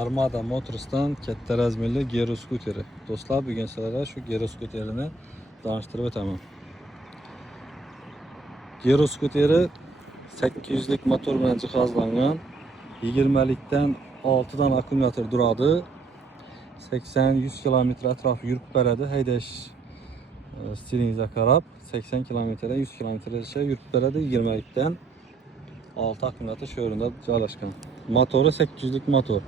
Armada Motors'tan katta razmerli gero skuteri. Do'stlar, bugun sizlarga shu gero skuterini tanishtirib o'taman. Gero skuteri 800 lik motor bilan jihozlangan. 20 likdan 6 dan akkumulyator duradi. 80-100 km atrof yurib beradi. Haydash stilingize qarab 80 km 100 km yurib beradi. 20 likdan 6 akkumulyator shu o'rinda joylashgan. Motori 800 lik motor.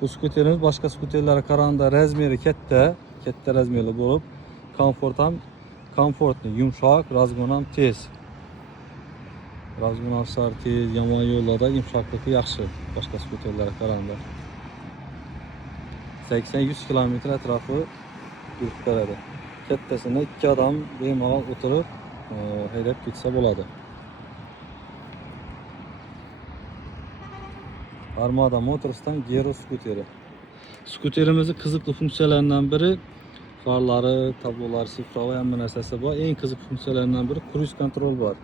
Bu skuterimiz boshqa skuterlarga qaraganda razmeri katta razmerli bo'lib, komfortli, yumshoq, razgon ham tez. Razgonlar tez, yomon yo'llarda yumshoqligi yaxshi boshqa skuterlarga qaraganda. 80-100 km atrofi yurib beradi. Kattasini 2 odam bemalol o'tirib haydab ketsa bo'ladi. Armada Motors'tan gero skuteri. Skuterimizin qiziqli funksiyalaridan biri farlari, tablolar, sifrovoy hamma narsasi bor. Eng qiziq funksiyalaridan biri cruise kontrol bor.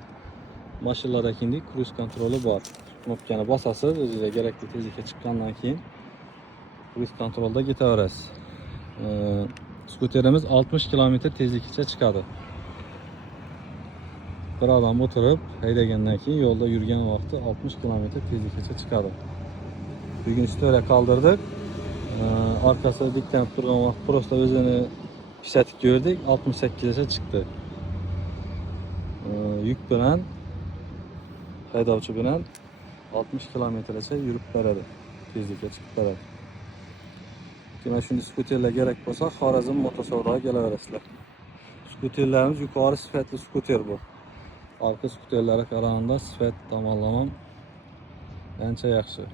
Mashinalardagidek cruise kontroli bor. Knopkani bosasiz, o'zingizga kerakli tezlikka chiqqandan keyin cruise kontrolda ketaverasiz. Skuterimiz 60 km tezlikgacha chiqadi. Bir odam o'tirib haydagandan keyin yo'lda yurgan vaqti 60 km tezlikgacha chiqadi. Bugün üstüne kaldırdık. Arkası diklenip durgan vaqt prosta o'zini ishlatib gördük. 68'e çıktı. Yük bilan haydovchi bilan 60 kilometrgacha yurib beradi. Tezlikka chiqib beradi. Mana shunday skuterlar kerak bo'lsa, Xorazm Motosavroga kelaverasizlar. Skuterlarimiz yuqori sifatli skuter bu. Orqa skuterlarga qaraganda sifat tomonlama ancha yaxshi.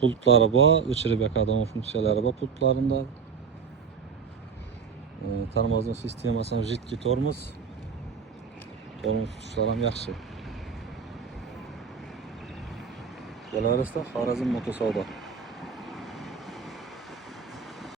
Pultları bor, o'chirib yoqadigan funksiyalari bor pultlarında. Tormozning sistemasi ham jiddiy tormoz. Tormoz tutishlari ham yaxshi. Kelaverasizlar Xorazm Motosavro.